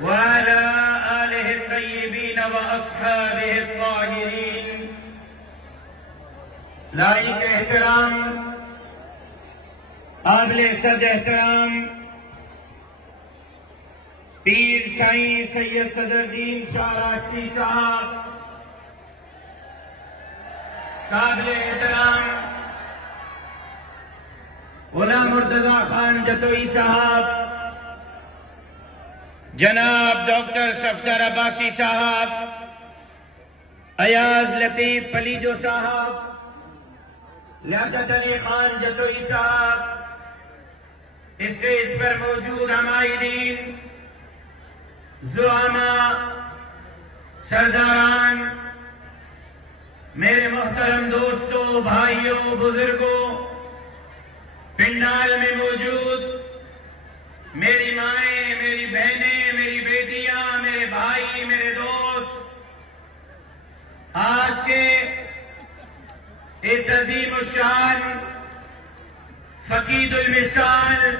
वअला आलिहि तय्यिबीन व अस्हाबिहि त्ताहिरीन। लाइक एहतराम, काबिल सद एहतराम पीर साईं सैयद सदरुद्दीन शाह राष्ट्री साहब, काबिल एहतराम गुलाम मुर्तजा खान जतोई साहब, जनाब डॉक्टर सफदर अब्बासी साहब, अयाज लतीफ पलीजो साहब, लियाकत अली खान जतोई साहब, स्टेज पर मौजूद हमायदीन, ज़ुआमा, सरदारान, मेरे मोहतरम दोस्तों, भाइयों, बुजुर्गों, पिंडाल में मौजूद मेरी माएं, मेरी बहनें, मेरी बेटियां, मेरे भाई, मेरे दोस्त, आज के इस अजीम शान फकीदुल मिसाल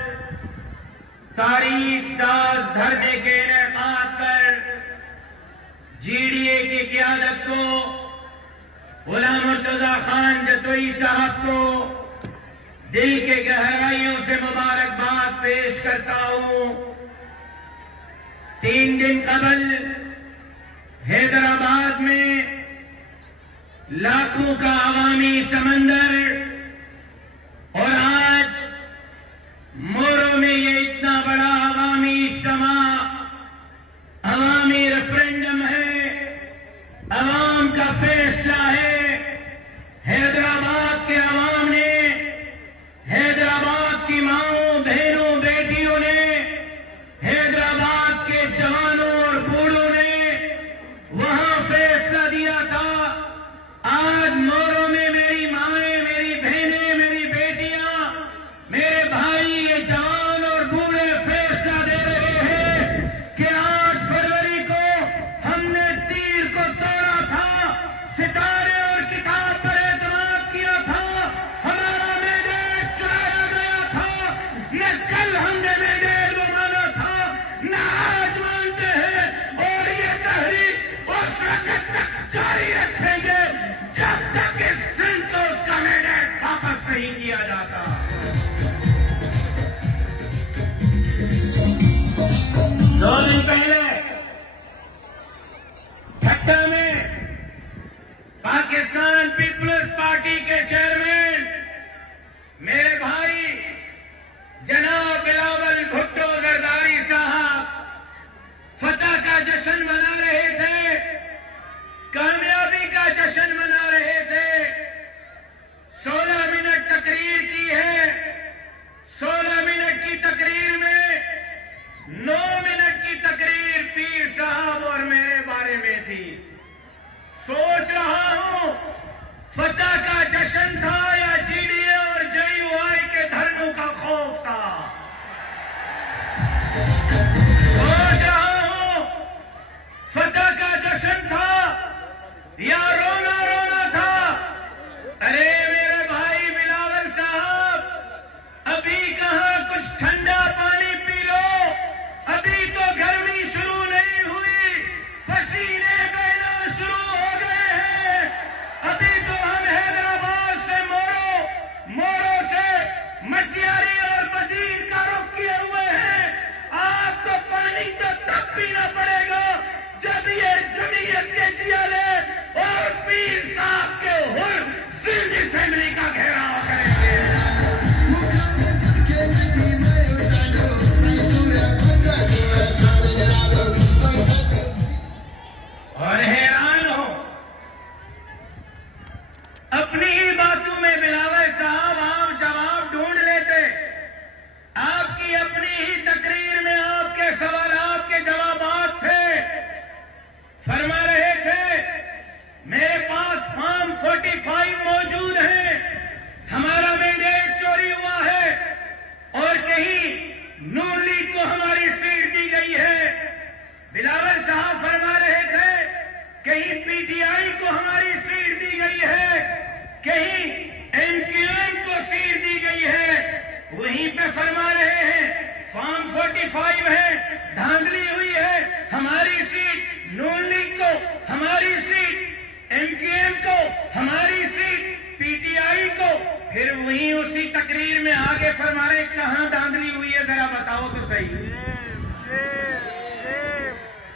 तारीख साज धरने के इनेकाद पर जीडीए की क़यादत को, गुलाम मुर्तजा खान जतोई साहब को दिल के गहराइयों से मुबारकबाद पेश करता हूं। 3 दिन कबल हैदराबाद में लाखों का अवामी समंदर और आज मोरो में ये इतना बड़ा अवामी इज्तिमा, अवामी रेफरेंडम है, अवाम का फैसला है। हैदराबाद के अवाम ने, हैदराबाद की माओं, बहनों, बेटियों ने, हैदराबाद के जवानों और बूढ़ों ने वहां फैसला दिया था। आज मोरो में मेरी माएं, मेरी बहनें, मेरी बेटियां, मेरे भाई, ये जवान और बूढ़े फैसला दे रहे हैं कि 8 फरवरी को हमने तीर को तोड़ा था, सितारे और किताब पर एतमाद किया था, हमारा मैंडेट चुराया गया था, न कल हमने मैंडेट को माना था, न आज मानते हैं, और ये तहरीक उस वक्त तक जारी रखेंगे जब तक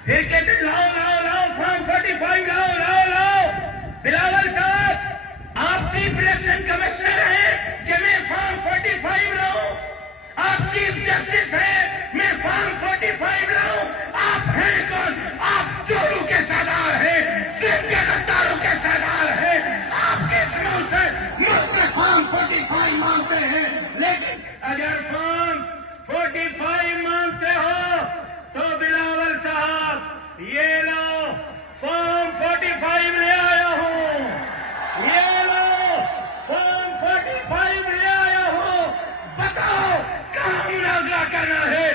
फिर कहते लाओ लाओ लाओ फॉर्म 45 लाओ लाओ लाओ। बिलावल साहब, आप चीफ इलेक्शन कमिश्नर हैं कि मैं फॉर्म 45 लाऊं? आप चीफ जस्टिस हैं, मैं फॉर्म 45 लाऊं? आप हैं कौन? आप चोरों के सरदार हैं, सिर्फ के गद्दारों के सरदार हैं। आप किस मुंह से मुझसे फॉर्म 45 मांगते हैं? लेकिन अगर फॉर्म 45 मांगते हो तो बिलावल साहब ये लो, फॉर्म 45 ले आया हूं। ये लो, फॉर्म 45 ले आया हूं। बताओ कहां मुनाजरा करना है?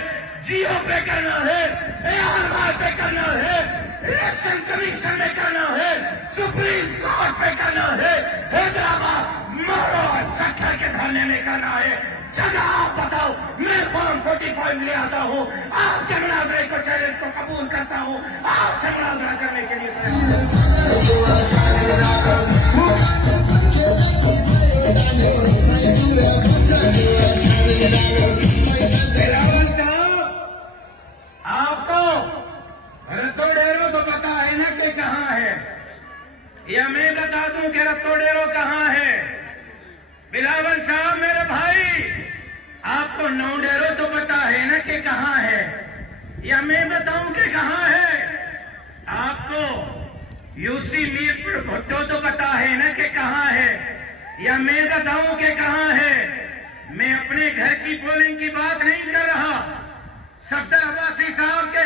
जियो पे करना है, ARR पे करना है, इलेक्शन कमीशन में करना है, सुप्रीम कोर्ट पे करना है, हैदराबाद मोरो और सत्तर के धरने में करना है। जगह आप बताओ, मैं फॉर्म 45 ले आता हूँ। आपके मुनाजरे को, चैलेंज को कबूल करता हूँ। आपसे मुनाजरा करने के लिए आपको रत्तो डेरो तो पता है ना कि कहाँ है, या मैं बता दूं कि रत्तो डेरो कहाँ है? बिलावल साहब मेरे भाई, आपको नौडेरो तो पता है ना कि कहाँ है, या मैं बताऊं कि कहाँ है? आपको यूसी मीरपुर भुट्टो तो पता है ना कि कहाँ है, या मैं बताऊं कि कहाँ है? मैं अपने घर की पोलिंग की बात नहीं कर रहा, सफदर अब्बासी साहब के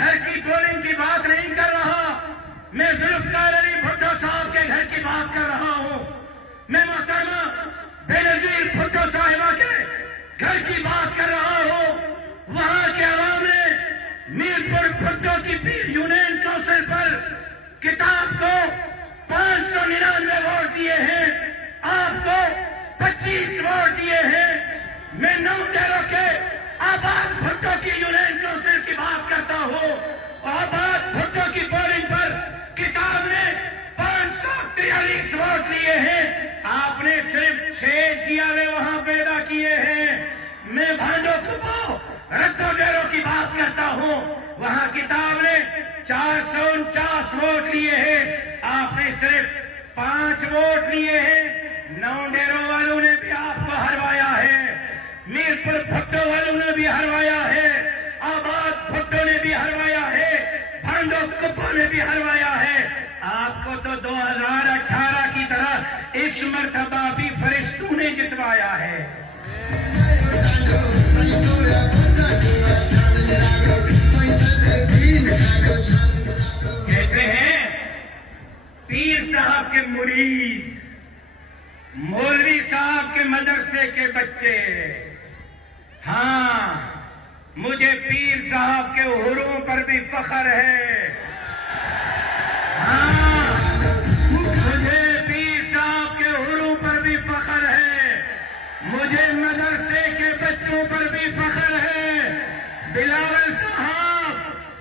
घर की पोलिंग की बात नहीं कर रहा। मैं जुल्फकार अली भुट्टो साहब के घर की बात कर रहा हूं। मैं मोहतरमा बेनजीर भुट्टो साहिबा के घर की बात कर रहा हूं। वहां के अवाम ने मीरपुर भुट्टो की पीर यूनियन काउंसिल पर किताब को 599 वोट दिए हैं, आपको 25 वोट दिए हैं। मैं नौडेरो के आबाद भुट्टो की यूनियन काउंसिल की बात करता हूं। आबाद भुट्टो की पोलिंग पर किताब ने 543 वोट लिए हैं, आपने सिर्फ 6 जियाले वहां पैदा किए हैं। मैं भांडो कुपो रत्तो डेरो की बात करता हूं, वहां किताब ने 449 वोट लिए हैं, आपने सिर्फ 5 वोट लिए हैं। नौडेरो वालों ने भी आपको हरवाया है, मीरपुर भुट्टो वालों ने भी हरवाया है, आबाद भुट्टो ने भी हरवाया है, भांडो कुपो ने भी हरवाया है। आपको तो 2018 की तरह इस मर्तबा भी फरिश्तों ने जितवाया है। कहते हैं पीर साहब के मुरीद, मौलवी साहब के मदरसे के बच्चे। हाँ, मुझे पीर साहब के हुरूं पर भी फख्र है। हाँ, मुझे पीर साहब के हुरूं पर भी फख्र है, मुझे मदरसे के बच्चों पर भी फख्र है। बिलावल साहब,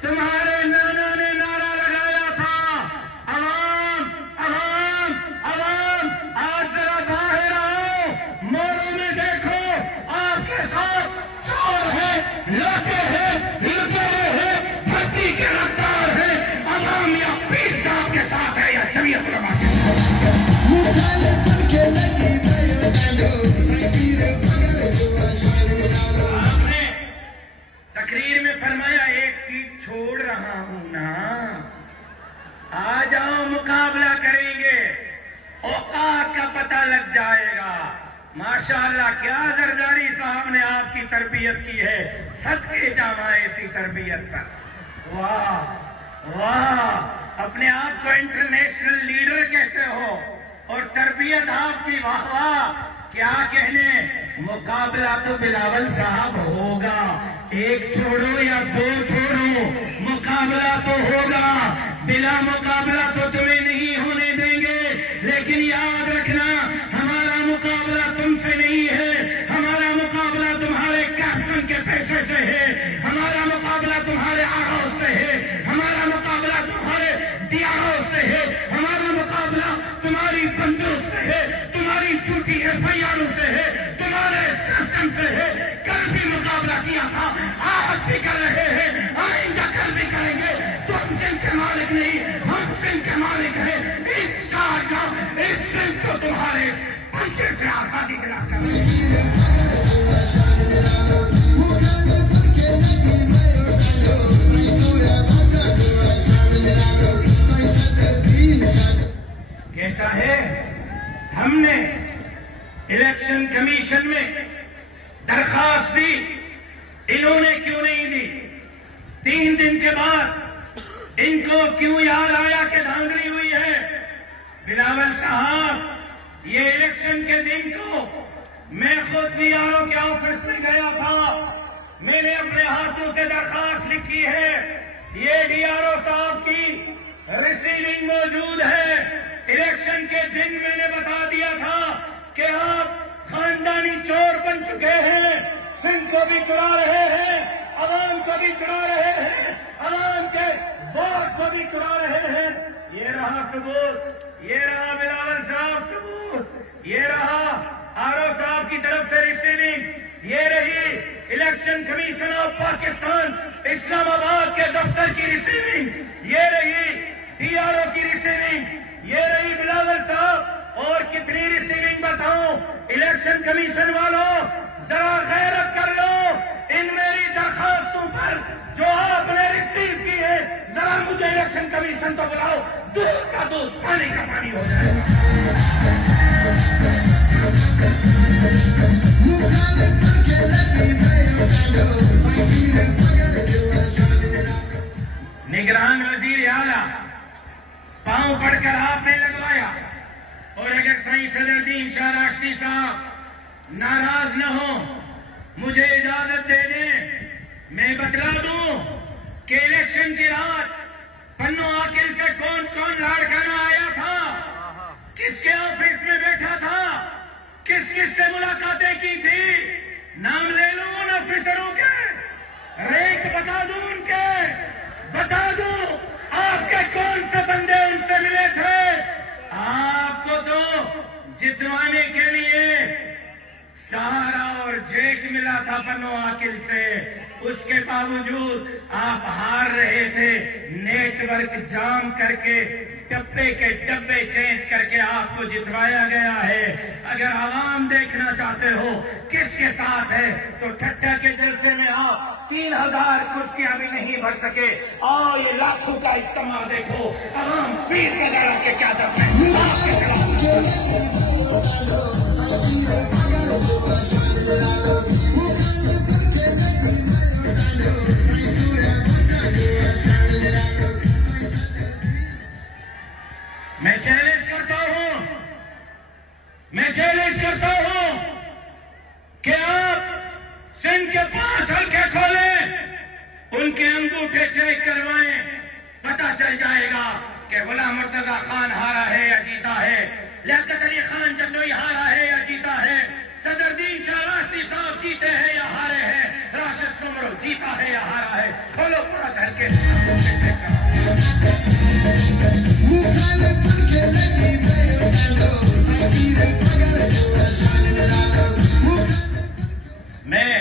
तुम्हारे नाना ने नारा लगाया था, अवाम अवाम अवाम, आज जरा बाहर आओ, मोरों में देखो, आपके साथ चोर है, लाके है, लुटेरे है, भर्ती के रफ्तार है। अवाम या पीर साहब के साथ है या जमीयत उलमा के साथ। आपने तकरीर में फरमाया एक सीट छोड़ रहा हूं ना, आ जाओ मुकाबला करेंगे, औकात का पता लग जाएगा। माशाअल्लाह, क्या जरदारी साहब ने आपकी तरबियत की है, सदके जावा ऐसी तरबियत पर। वाह वाह, अपने आप को इंटरनेशनल लीडर कहते हो और तरबियत आपकी वाह वाह। क्या कहने, मुकाबला तो बिलावल साहब होगा, एक छोड़ो या 2 छोड़ो, मुकाबला तो होगा। बिला मुकाबला तो तुम्हें नहीं होने देंगे, लेकिन याद रखना, हमारा मुकाबला तुमसे नहीं है, हमारा मुकाबला तुम्हारे कैप्टन के पैसे से है, हमारा मुकाबला तुम्हारे आड़ों से है, हमारा मुकाबला तुम्हारे दियारों से है, हमारा मुकाबला तुम्हारी बंदूक से है, तुम्हारी झूठी FIR से है, तुम्हारे सिस्टम से है। कल भी मुकाबला किया था, आज भी कर रहे हैं, आइंदा कल भी करेंगे। 3 दिन के बाद इनको क्यों याद आया कि धांधली हुई है? बिलावल साहब, ये इलेक्शन के दिन को मैं खुद डीआरओ के ऑफिस में गया था। मैंने अपने हाथों से दरखास्त लिखी है। ये डीआरओ साहब की रिसीविंग मौजूद है। इलेक्शन के दिन मैंने बता दिया था कि आप खानदानी चोर बन चुके हैं, सिंह को भी चुरा रहे हैं, अवाम को भी चुरा रहे हैं, अवाम के वोट को भी चुरा रहे हैं। ये रहा सबूत, ये रहा बिलावल साहब सबूत, ये रहा आरओ साहब की तरफ से रिसीविंग, ये रही election commission of Pakistan Islamabad के दफ्तर की रिसीविंग, ये रही डीआरओ की रिसीविंग, ये रही बिलावल साहब। और कितनी रिसीविंग बताऊं? इलेक्शन कमीशन वालों, जरा गैरत कर लो इन मेरी दरखास्तों पर जो आपने रिसीव की है। जरा मुझे इलेक्शन कमीशन तो बुलाओ, दूध का दूध पानी का पानी हो जाएगा। निगरान वजीर आला पांव पड़कर आपने लगवाया। और अगर सही सदरुद्दीन शाह राष्ट्री साहब नाराज न हो, मुझे इजाजत दे दें, मैं बतला दूं कि इलेक्शन की रात पन्नू आकिल से कौन कौन लाड़काना आया था, किसके ऑफिस में बैठा था, किस किस से मुलाकातें की थी। नाम ले लो उन ऑफिसरों के, रेट बता दूं उनके, बता दूं आपके कौन से बंदे उनसे मिले थे। आपको तो जितवाने के लिए सहारा और जेक मिला था पन्नू आकिल से, उसके बावजूद आप हार रहे थे। नेटवर्क जाम करके डब्बे के डब्बे चेंज करके आपको जितवाया गया है। अगर आवाम देखना चाहते हो किसके साथ है तो ठट्टा के जलसे में आप 3000 कुर्सियां भी नहीं भर सके और ये लाखों का इस्तेमाल देखो, आवाम पीर में लड़ा के क्या करते हैं आपके खिलाफ। मैं चैलेंज करता हूं कि आप सिंध के 5 हल्के खोलें, उनके अंगूठे चेक करवाएं, पता चल जाएगा कि गुलाम मुर्तजा खान हारा है या जीता है, लियाकत अली खान जतोई हारा है या जीता है, सदरुद्दीन शाह राष्ट्री साहब जीते हैं या हारे हैं, राशिद सुमरो जीता है या हारा है। खोलो पूरा हल्के। मैं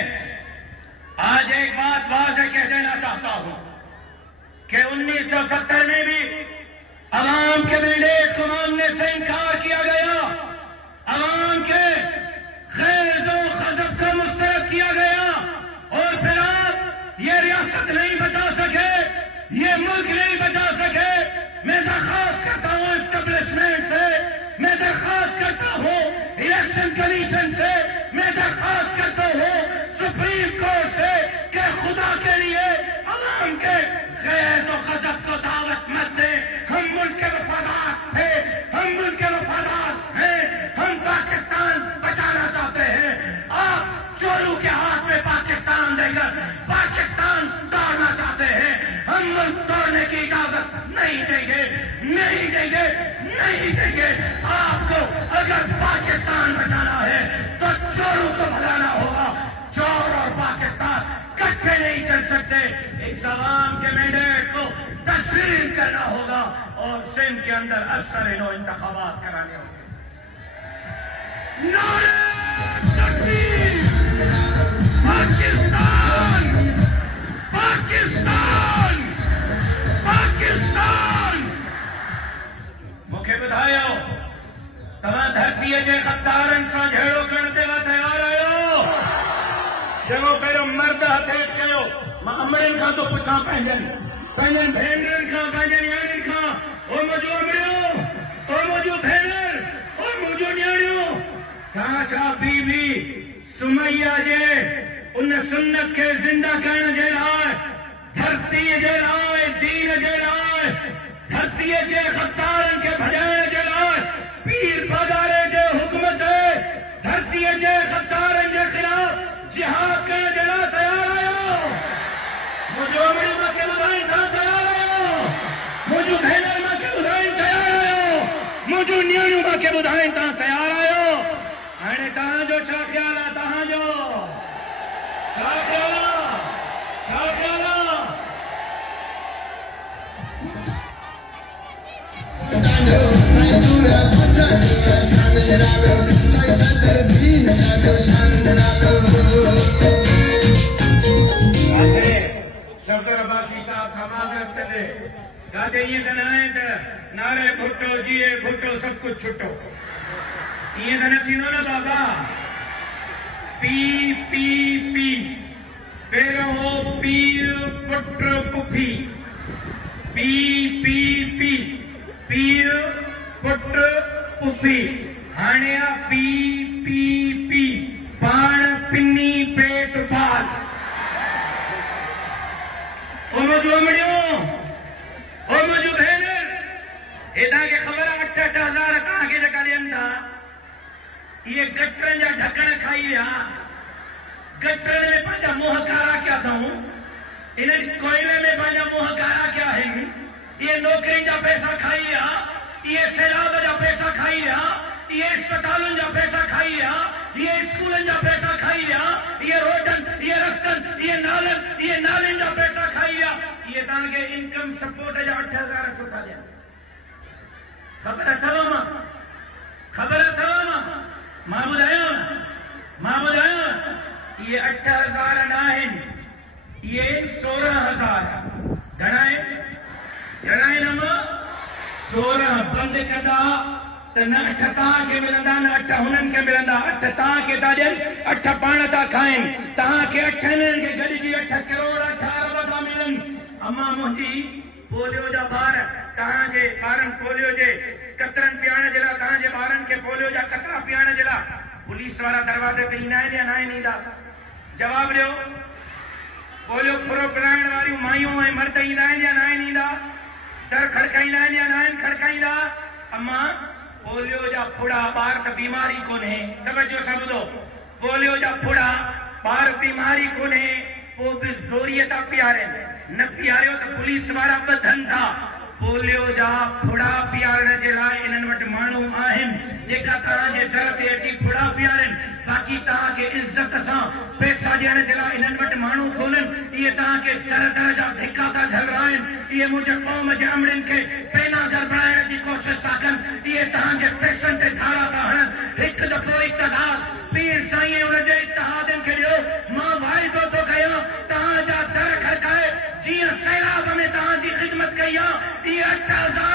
आज एक बात वाज़ेह कह देना चाहता हूं कि 1970 में भी अवाम के मैंडेट को मानने से इनकार किया गया, अवाम के ग़ैज़ और ग़ज़ब को मुस्तरद किया गया और फिर आप ये रियासत नहीं बचा सके, ये मुल्क नहीं बचा सके। मैं दरख्वास्त करता हूं एस्टेब्लिशमेंट से, मैं दरख्वास्त करता हूं इलेक्शन कमीशन से, मैं दरख्वास्त करता हूं सुप्रीम कोर्ट से कि खुदा के लिए अवाम के ग़ैज़ और ग़ज़ब को दावत मत दे। हम मुल्क के वफादार थे, हम मुल्क के वफादार हैं, हम पाकिस्तान बचाना चाहते हैं। आप चोरों के हाथ में पाकिस्तान देकर पाकिस्तान तोड़ना चाहते हैं। हम मुल्क तोड़ने की इजाजत नहीं देंगे, नहीं देंगे, नहीं देंगे। आपको अगर पाकिस्तान बचाना है तो चोरों को भगाना होगा। चोर और पाकिस्तान इकट्ठे नहीं चल सकते। इस अवाम के मैंडेट को तस्लीम करना होगा और सिंध के अंदर अक्सर इन्हों इंतखाबात कराने होंगे। नारे तकबीर! पाकिस्तान! पाकिस्तान! पाकिस्तान! मुख्य विधायक तमा धरती के गद्दारन सा झेड़ो कर देवा तैयार आयो। चलो पहिरों मर्द हथेट कयो, मां अमरन खां तो पुछां पंहिंजनि भेनरनि खां, पंहिंजनि न्याणियुनि खां, ओ मुंहिंजो अमरियो, ओ मुंहिंजो भेनर, ओ मुंहिंजो न्याणियो, तव्हां छा बीबी सुमैया जे उन सुन्नत खे ज़िंदा करण जे लाइ धरती छा ख्याल आहे तव्हांजो? छा ख्याल आहे? छा ख्याल आहे? सफदर अब्बासी साहब समागत करे गाते ये त न आहे त नारे भुट्टो जिए भुट्टो सब कुछ छुट्टो ये त न थींदो न बाबा। पी पी पी पहिरियों हो पीर पुट पुफी पी पी पी पीर पुट पुफी हाणे आ पी पी पी पाण पिनी पेट पाल। ओ मुझो अमड़ियो ओ मुझो भेनर एदा के खबर 8-8 हज़ार तव्हांखे जेका ॾियनि था ये गटरनि जा ढकण खाई विया। गटरनि में पंहिंजा मुंहं कारा कया अथऊं, इन कोयले में पंहिंजा मुंहं कारा कया आहिनि। ये नौकरियुनि जा पैसा खाई विया, ये सैलाब जा पैसा खाई विया, ये अस्पतालुनि जा पैसा खाई विया, ये स्कूलनि जा पैसा खाई विया, ये रोडनि ये रस्तनि ये नालनि जा पैसा खाई विया। ये तव्हांखे इनकम सपोर्ट जा 8 हज़ार छो था ॾियनि? ख़बर अथव मां? ख़बर अथव मां ॿुधायां ये 8 हज़ार न आहिनि, ये 16 हज़ार। घणा आहिनि? 16 बंदि कंदा त न 8 तव्हांखे मिलंदा न 8 हुननि खे मिलंदा। 8 तव्हांखे था ॾियनि, 8 पाण था खाइनि। तव्हांखे 8 हिननि खे गॾिजी 8 करोड़ 8 अरब था मिलनि। अम्मा मुंहिंजी पोलियो जा ॿार तव्हांजे ॿारनि पोलियो जे कतरनि पीआरण जे लाइ तव्हांजे ॿारनि खे पोलियो जा कतरा पीआरण जे लाइ पुलिस वारा दरवाज़े ते ईंदा आहिनि या न ईंदा? जवाब ॾियो। पोलियो खुरो पिलाइण वारियूं मायूं ऐं मर्द ईंदा आहिनि या न ईंदा? दर खड़काईंदा आहिनि या न खड़काईंदा? अम्मा पोलियो जा फुड़ा ॿार त बीमारी कोन्हे। तवजो सां ॿुधो, पोलियो जा फुड़ा ॿार बीमारी कोन्हे, पोइ बि ज़ोरीअ था पीआरनि। न पीआरियो त पुलिस वारा ॿधनि था। पोलियो जा फुड़ा पीआरण जे लाइ इन्हनि वटि माण्हू आहिनि जेका तव्हांजे दर ते अची फुड़ा पीआरनि। बाक़ी तव्हांखे इज़त सां पैसा ॾियण जे लाइ इन्हनि वटि माण्हू कोन्हनि। इहे तव्हांखे दर दर जा धिका था झलराइनि। इहे मुंहिंजे क़ौम जे अमड़ियुनि खे पैना गड़बड़ाइण जी कोशिशि था कनि। इहे तव्हांजे पैसनि ते धारा था हणनि। हिकु दफ़ो इक़्तिदार पीर साईं उनजे इत्तेहादनि खे ॾियो। मां वाइदो थो कयां तव्हांजा दर खड़काए जीअं सैलाब में तव्हांजी ख़िदमत कई आहे। इहे 8 हज़ार